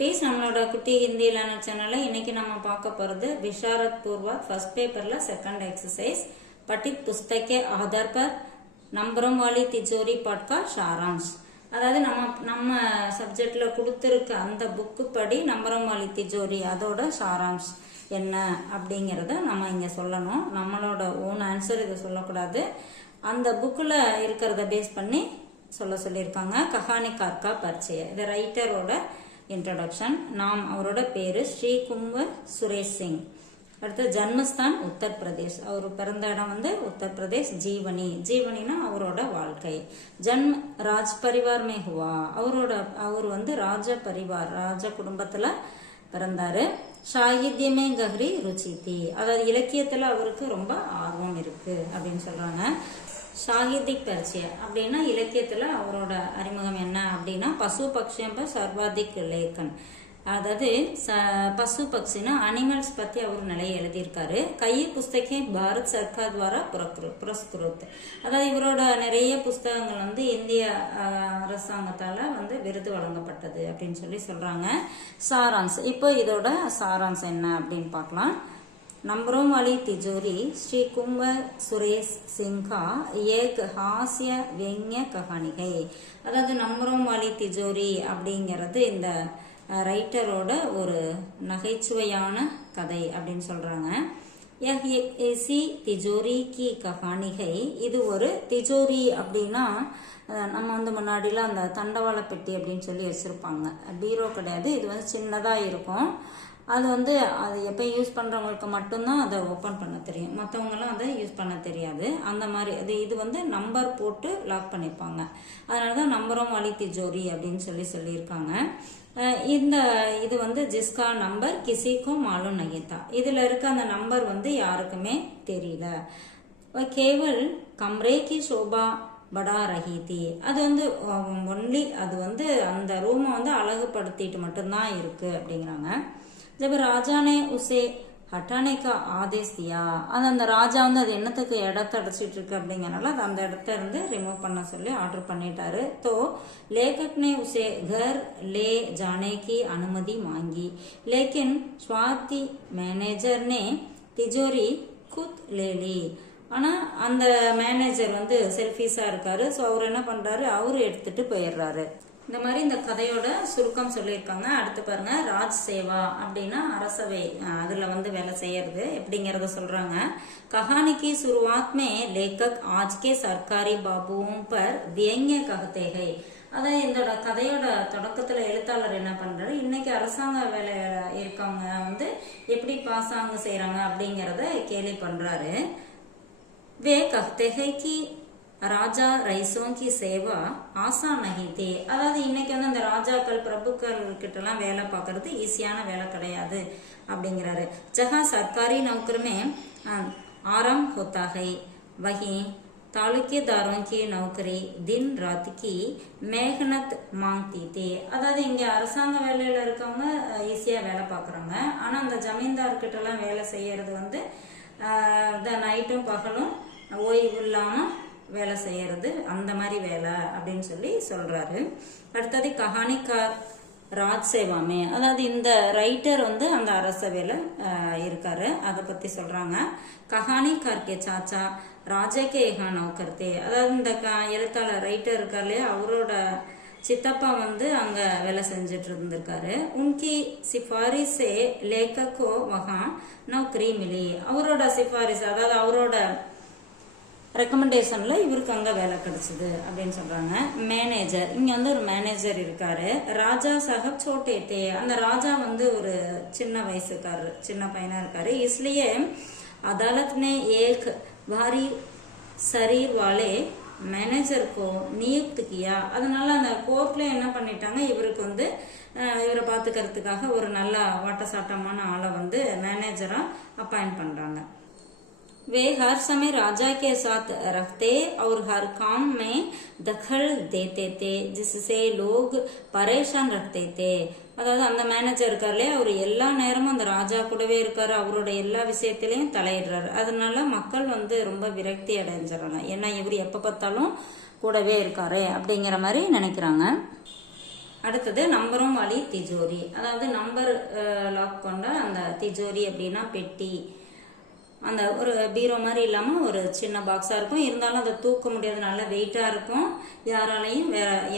குட்டீஸ், நம்மளோட குட்டி ஹிந்தி லேர்னர் சேனல்ல இன்னைக்கு நம்ம பார்க்க போறது विशारद पूर्वा फर्स्ट पेपरला सेकंड एक्सरसाइज पठित पुस्तक के आधार पर नंबरों वाली तिजोरी पाठ का सारांश. அதாவது நம்ம சப்ஜெக்ட்ல கொடுத்துருக்க அந்த புக்கு படி நம்பரம் வாலி திஜோரி அதோட சாராம்ஸ் என்ன அப்படிங்கறத நம்ம இங்க சொல்லணும். நம்மளோட ஓன் ஆன்சர் இதை சொல்லக்கூடாது. அந்த புக்ல இருக்கிறத பேஸ் பண்ணி சொல்லியிருக்காங்க. கஹானிகார் கா பரிச்சய, இது ரைட்டரோட इंट्रोडक्शन. नाम அவரோட பேரு ஸ்ரீ கும்பர் சுரேஷ் சிங். அடுத்து ஜன்மஸ்தான் உத்தர் பிரதேஷ், அவர் பிறந்த இடம் வந்து உத்தர் பிரதேஷ். ஜீவனி, ஜீவனினா அவரோட வாழ்க்கை. ஜன்ம ராஜ் பரிவார் மே ஹுவா, அவர் வந்து ராஜ பரிவார் ராஜ குடும்பத்துல பிறந்தாரு. சாகித்யமே கஹ்ரி ருச்சி தி, அதாவது இலக்கியத்துல அவருக்கு ரொம்ப ஆர்வம் இருக்கு அப்படின்னு சொல்றாங்க. சாகித்யிக் பரிச்சய அப்படின்னா இலக்கியத்துல அவரோட அறிமுகம் என்ன அப்படின்னா பசு பக்ஷியம் சர்வாதிக் லேக்கன், அதாவது பசு பக்ஷினா அனிமல்ஸ் பத்தி அவர் நிறைய எழுதியிருக்காரு. கைய புஸ்தகே பாரத் சர்க்கார் துவாரா புரஸ்கிருத், அதாவது இவரோட நிறைய புஸ்தகங்கள் வந்து இந்திய அரசாங்கத்தால வந்து விருது வழங்கப்பட்டது அப்படின்னு சொல்றாங்க. சாராம்ஸ், இப்போ இதோட சாராம்ஸ் என்ன அப்படின்னு பார்க்கலாம். नंबरों वाली तिजोरी श्री कुंवर सुरेश सिंह का एक हास्य व्यंग्य कहानी है. அதாவது நம்பரோம் வாலி திஜோரி அப்படிங்கிறது இந்த ரைட்டரோட ஒரு நகைச்சுவையான கதை அப்படின்னு சொல்றாங்க. திஜோரி கி கஹானி ஹை, இது ஒரு திஜோரி அப்படின்னா நம்ம வந்து முன்னாடிலாம் அந்த தண்டவாள பெட்டி அப்படின்னு சொல்லி வச்சிருப்பாங்க. பீரோ கிடையாது, இது வந்து சின்னதா இருக்கும். அது வந்து அது எப்போ யூஸ் பண்ணுறவங்களுக்கு மட்டும்தான் அதை ஓப்பன் பண்ண தெரியும், மற்றவங்களாம் அதை யூஸ் பண்ண தெரியாது. அந்த மாதிரி இது வந்து நம்பர் போட்டு லாக் பண்ணியிருப்பாங்க. அதனால தான் நம்பரும் வாலி திஜோரி அப்படின்னு சொல்லியிருக்காங்க. இது வந்து ஜிஸ்கா நம்பர் கிசிக்கும் மாலும் நகிதா, இதில் இருக்க அந்த நம்பர் வந்து யாருக்குமே தெரியல. கேவல் கம்ரே கி சோபா படா ரஹி தி, அது வந்து ஒன்லி அது வந்து அந்த ரூமை வந்து அழகுபடுத்திட்டு மட்டும்தான் இருக்கு அப்படிங்கிறாங்க. जब राजा ने उसे हटाने का आदेश दिया, அந்த ராஜா வந்து அது என்னத்துக்கு இடத்த அடைச்சிட்டு இருக்கு அப்படிங்கறனால அது அந்த இடத்த இருந்து ரிமூவ் பண்ண சொல்லி ஆர்டர் பண்ணிட்டாரு. तो लेखक ने उसे घर ले जाने की अनुमति मांगी, लेकिन स्वाति मैनेजर ने तिजोरी खुद ले ली. ஆனா அந்த மேனேஜர் வந்து செல்ஃபிஷா இருக்காரு. ஸோ அவர் என்ன பண்றாரு, அவரு எடுத்துட்டு போயிடுறாரு. இந்த மாதிரி இந்த கதையோட சுருக்கம் சொல்லியிருக்காங்க. அடுத்து பாருங்க, ராஜ் சேவா அப்படின்னா அரசவை, அதுல வந்து வேலை செய்யறது எப்படிங்கறத சொல்றாங்க. கஹானிக்கு சுருவாத் மே லேக்கக் ஆஜ் கே சர்க்காரி பாபுவும் பர் வியங்கிய கஹதே ஹை, அதான் இந்த கதையோட தொடக்கத்துல எழுத்தாளர் என்ன பண்றாரு, இன்னைக்கு அரசாங்க வேலையில இருக்கவங்க வந்து எப்படி பாசாங்க செய்யறாங்க அப்படிங்கறத கேலி பண்றாரு. வே கஹதே ஹை கி ராஜா ரைசோं की सेवा आसान नहीं थी, அதாவது இன்னைக்கு வந்து அந்த ராஜாக்கள் பிரபுக்கள் கிட்ட எல்லாம் வேலை பார்க்கறது ஈஸியான வேலை கிடையாது அப்படிங்கிறாரு. जहां सरकारी नौकरी में आराम होता है वहीं तालुकेदारों की नौकरी दिन रात की मेहनत मांगती थी, அதாவது இங்க அரசாங்க வேலையில இருக்கவங்க ஈஸியா வேலை பார்க்கறாங்க. ஆனா அந்த ஜமீன்தார் கிட்ட எல்லாம் வேலை செய்யறது வந்து நைட்டும் பகலும் ஓய்வு இல்லாம வேலை செய்யறது, அந்த மாதிரி வேலை அப்படின்னு சொல்றாரு. அடுத்தது கஹானிகார் ராஜ் சேவாமே, அதாவது இந்த ரைட்டர் வந்து அந்த அரச வேலை இருக்காரு, அதை பத்தி சொல்றாங்க. கஹானிகார் கே சாச்சா ராஜகே நௌகர்தே, அதாவது இந்த எழுத்தாளர் ரைட்டர் இருக்காரு இல்லையா, அவரோட சித்தப்பா வந்து அங்க வேலை செஞ்சுட்டு இருந்திருக்காரு. உன்கி சிபாரிசே லேக்கோ வகா நௌக்கரி மிலி, அவரோட சிபாரிசு அதாவது அவரோட ரெக்கமெண்டேஷன்ல இவருக்கு அங்க வேலை கிடைச்சது அப்படின்னு சொல்றாங்க. மேனேஜர், இங்க வந்து ஒரு மேனேஜர் இருக்காரு. ராஜா சாஹப் சோட்டே தே, அந்த ராஜா வந்து ஒரு சின்ன வயசுக்காரரு, சின்ன பையனா இருக்காரு. इसलिए अदालत ने एक भारी शरीर वाले मैनेजर को नियुक्त किया, அதனால அந்த கோர்ட்ல என்ன பண்ணிட்டாங்க, இவருக்கு வந்து இவரை பாத்துக்கிறதுக்காக ஒரு நல்ல வாட்டசாட்டமான ஆளை வந்து மேனேஜரா அப்பாயிண்ட் பண்றாங்க. वे हर समय राजा के साथ रखते और हर काम में दखल देते थे जिससे लोग परेशान रखते थे, அதாவது அந்த மேனேஜர் இருக்காரு, அவர் எல்லா நேரமும் அந்த ராஜா கூடவே இருக்காரு, அவரோட எல்லா விஷயத்திலையும் தலையிடுறாரு. அதனால மக்கள் வந்து ரொம்ப விரக்தி அடைஞ்சிடறாங்க, ஏன்னா இவர் எப்ப பார்த்தாலும் கூடவே இருக்காரு அப்படிங்கிற மாதிரி நினைக்கிறாங்க. அடுத்தது நம்பரும் வாலி திஜோரி, அதாவது நம்பர் லாக் கொண்ட அந்த திஜோரி அப்படின்னா பெட்டி. அந்த ஒரு பீரோ மாதிரி இல்லாமல் ஒரு சின்ன பாக்ஸாக இருக்கும், இருந்தாலும் அதை தூக்க முடியாது, நல்ல வெயிட்டாக இருக்கும். யாராலையும்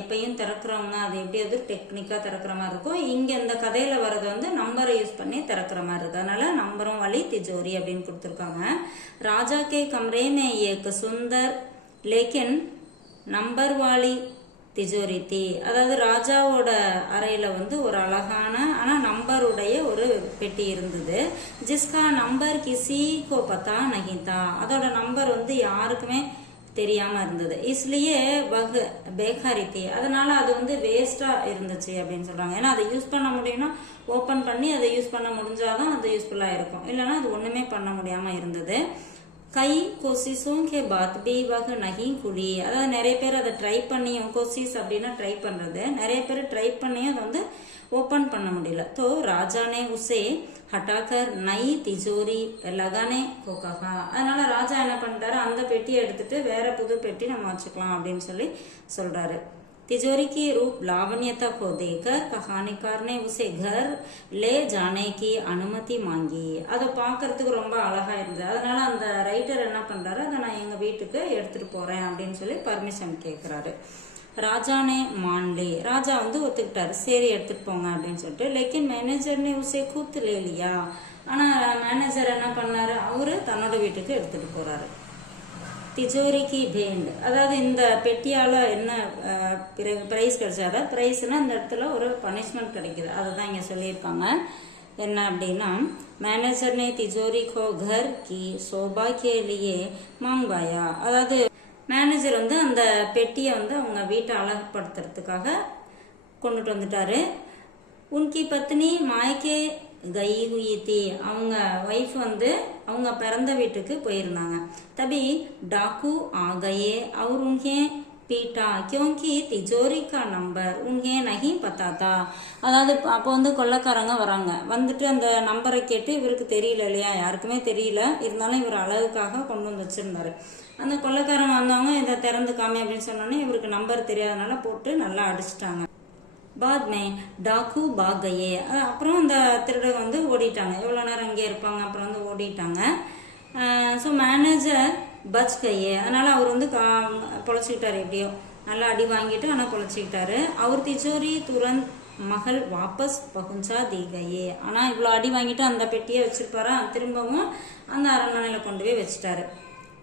எப்பயும் திறக்கிறவங்க அது எப்படியாவது டெக்னிக்காக திறக்கிற மாதிரி இருக்கும். இங்கே இந்த கதையில் வர்றது வந்து நம்பரை யூஸ் பண்ணி திறக்கிற மாதிரி இருக்கு, அதனால நம்பரும் வாலி திஜோரி அப்படின்னு கொடுத்துருக்காங்க. ராஜா கே கம்ரே மே ஏக் சுந்தர் லேக்கின் நம்பர் வாலி திஜோரி தி, அதாவது ராஜாவோட அறையில வந்து ஒரு அழகான ஆனா நம்பருடைய ஒரு பெட்டி இருந்தது. ஜிஸ்கா நம்பர் கிசி கோ பத்தா நஹிதா, அதோட நம்பர் வந்து யாருக்குமே தெரியாம இருந்தது. இஸ்லியே வகு பேகாரி தி, அதனால அது வந்து வேஸ்டா இருந்துச்சு அப்படின்னு சொல்றாங்க. ஏன்னா அதை யூஸ் பண்ண முடியும்னா ஓபன் பண்ணி அதை யூஸ் பண்ண முடிஞ்சாதான் அது யூஸ்ஃபுல்லா இருக்கும், இல்லைன்னா அது ஒண்ணுமே பண்ண முடியாம இருந்தது. கை கோசிஸும் கே பாத் பி வகு நஹி குழி, அதாவது நிறைய பேர் அதை ட்ரை பண்ணியும், கோசிஸ் அப்படின்னா ட்ரை பண்றது, நிறைய பேர் ட்ரை பண்ணியும் அதை வந்து ஓபன் பண்ண முடியல. तो राजा ने उसे हटाकर नई तिजोरी लगाने को कहा, அதனால ராஜா என்ன பண்ணிட்டாரு, அந்த பெட்டியை எடுத்துட்டு வேற புது பெட்டி நம்ம வச்சுக்கலாம் அப்படின்னு சொல்லி சொல்றாரு. तिजोरी की रूप लावण्यता को देखकर कहानीकार ने उसे घर ले जाने की अनुमति मांगी, அதை பார்க்கறதுக்கு ரொம்ப அழகா இருந்தது, அதனால அந்த ரைட்டர் என்ன பண்றாரு, அதை நான் எங்க வீட்டுக்கு எடுத்துட்டு போறேன் அப்படின்னு சொல்லி பர்மிஷன் கேட்கிறாரு. ராஜானே மான்லே, ராஜா வந்து ஒத்துக்கிட்டாரு, சரி எடுத்துட்டு போங்க அப்படின்னு சொல்லிட்டு. லேக்கின் மேனேஜர்னே உசே கூத்து லேலியா, ஆனா மேனேஜர் என்ன பண்ணாரு, அவரு தன்னோட வீட்டுக்கு எடுத்துட்டு போறாரு. திஜோரிக்கு பேண்ட், அதாவது இந்த பெட்டியால என்ன பிரைஸ் கிடைச்சாத, பிரைஸ்னா இந்த இடத்துல ஒரு பனிஷ்மெண்ட் கிடைக்குது, அதை தான் இங்க சொல்லியிருக்காங்க. என்ன அப்படின்னா, மேனேஜர் நே திஜோரி கோ घर की शोभा के लिए मंगवाया, அதாவது மேனேஜர் வந்து அந்த பெட்டியை வந்து அவங்க வீட்டை அழகுபடுத்துறதுக்காக கொண்டுட்டு வந்துட்டாரு. உன்கி பத்னி மாய்க்கே கை हुई थी, அவங்க வைஃப் வந்து அவங்க பிறந்த வீட்டுக்கு போயிருந்தாங்க. தபி டாக்கு ஆ கயே और उन्हें पीटा क्योंकि तिजोरी का नंबर उन्हें नहीं पता था, அதாவது அப்போ வந்து கொள்ளைக்காரங்க வராங்க, வந்துட்டு அந்த நம்பரை கேட்டு இவருக்கு தெரியல இல்லையா, யாருக்குமே தெரியல, இருந்தாலும் இவர் அழகுக்காக கொண்டு வந்து வச்சிருந்தாரு. அந்த கொள்ளைக்காரங்க வந்தவங்க இதை திறந்து காமி அப்படின்னு சொன்னோன்னே இவருக்கு நம்பர் தெரியாதனால போட்டு நல்லா அடிச்சிட்டாங்க. பாத்மே டாக்கு பாகையே, அப்புறம் அந்த திருடங்க வந்து ஓடிட்டாங்க, எவ்வளோ நேரம் அங்கே இருப்பாங்க, அப்புறம் வந்து ஓடிட்டாங்க. ஸோ மேனேஜர் பச் கையே, அதனால அவர் வந்து பொழைச்சிக்கிட்டாரு, எப்படியோ நல்லா அடி வாங்கிட்டு ஆனால் பொழைச்சிக்கிட்டாரு. அவர் திஜோரி துரந்த் மகள் வாபஸ் பகுஞ்சா தீகையே, ஆனால் இவ்வளோ அடி வாங்கிட்டு அந்த பெட்டியை வச்சிருப்பாரா, திரும்பவும் அந்த அரண்மனையில் கொண்டு போய் வச்சுட்டாரு.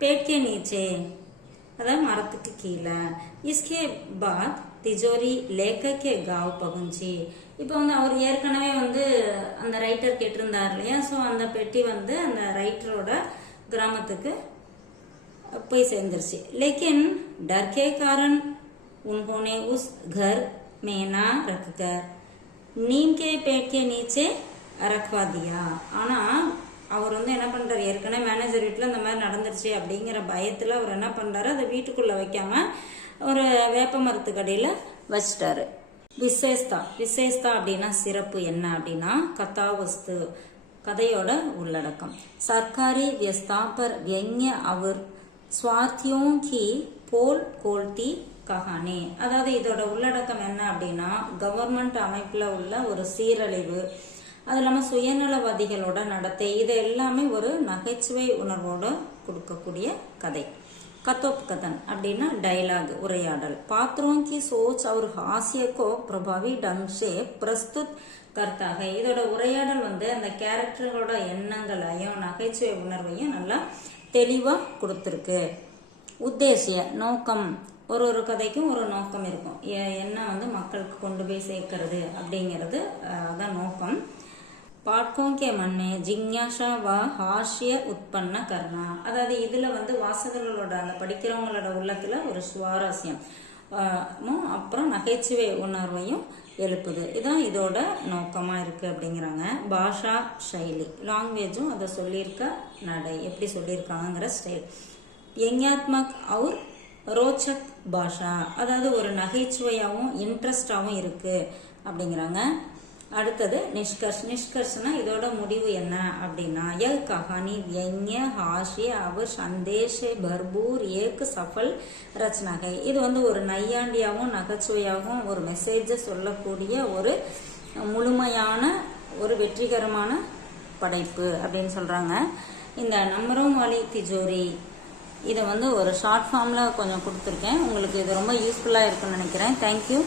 பேட்கே நீச்சே, அதாவது மரத்துக்கு கீழே. இஸ்கே பாத் திஜோரி லேக்கே காவ் பகுஞ்சி, இப்போ வந்து அவர் ஏற்கனவே வந்து அந்த ரைட்டர் கேட்டிருந்தார் இல்லையா, ஸோ அந்த பெட்டி வந்து அந்த ரைட்டரோட கிராமத்துக்கு போய் சேர்ந்துருச்சு. लेकिन डर के कारण उन्होंने उस घर में ना रखकर नीम के पेड़ के नीचे रखवा दिया, ஆனா அவர் வந்து என்ன பண்றாரு, ஏற்கனவே மேனேஜர் வீட்டில் இந்த மாதிரி நடந்துருச்சு அப்படிங்கிற பயத்தில் அவர் என்ன பண்றாரு, அதை வீட்டுக்குள்ள வைக்காம ஒரு வேப்ப மரத்துக்கு அடியில் வச்சிட்டாரு. விசேஸ்தா அப்படின்னா சிறப்பு என்ன அப்படின்னா, கதாவஸ்து கதையோட உள்ளடக்கம். சர்க்காரி வியஸ்தா பர் व्यंग्य அவர் स्वार्थियों की पोल खोलती कहानी, அதாவது இதோட உள்ளடக்கம் என்ன அப்படின்னா, கவர்மெண்ட் அமைப்புல உள்ள ஒரு சீரழிவு, அது இல்லாமல் சுயநலவாதிகளோட நடத்தை, இது எல்லாமே ஒரு நகைச்சுவை உணர்வோடு கொடுக்கக்கூடிய கதை. கத்தோப் கதன் அப்படின்னா டைலாக், உரையாடல். பாத்ரோं की सोच और हास्य को प्रभावी ढंग से प्रस्तुत करता है, இதோட உரையாடல் வந்து அந்த கேரக்டர்களோட எண்ணங்களையும் நகைச்சுவை உணர்வையும் நல்லா தெளிவா கொடுத்துருக்கு. உத்தேசிய நோக்கம், ஒரு கதைக்கும் ஒரு நோக்கம் இருக்கும், என்ன வந்து மக்களுக்கு கொண்டு போய் சேர்க்கறது அப்படிங்கிறது அதான் நோக்கம். पाठकों के मन में जिज्ञासा व हास्य उत्पन्न करना, அதாவது இதுல வந்து வாசகர்களோட அந்த படிக்கிறவங்களோட உள்ளத்துல ஒரு சுவாரஸ்யம் அப்புறம் நகைச்சுவை உணர்வையும் எழுப்புது, இதான் இதோட நோக்கமா இருக்கு அப்படிங்கிறாங்க. பாஷா சைலி, லாங்குவேஜும் அதை சொல்லியிருக்க நடை, எப்படி சொல்லியிருக்காங்கிற ஸ்டைல். व्यंग्यात्मक और ரோச்சக் பாஷா, அதாவது ஒரு நகைச்சுவையாகவும் இன்ட்ரெஸ்டாகவும் இருக்கு அப்படிங்கிறாங்க. அடுத்தது நிஷ்கர்ஷ். நிஷ்கர்ஷ்னா இதோட முடிவு என்ன அப்படின்னா யஹ் கஹானி व्यंग्य हास्य अब संदेश भरपूर एक सफल रचना है. இது வந்து ஒரு நையாண்டியாகவும் நகைச்சுவையாகவும் ஒரு மெசேஜ் சொல்லக்கூடிய ஒரு முழுமையான ஒரு வெற்றிகரமான படைப்பு அப்படின்னு சொல்றாங்க. இந்த நம்பரும் வாலி திஜோரி இதை வந்து ஒரு ஷார்ட் ஃபார்ம்ல கொஞ்சம் கொடுத்துருக்கேன். உங்களுக்கு இது ரொம்ப யூஸ்ஃபுல்லா இருக்குன்னு நினைக்கிறேன். தேங்க்யூ.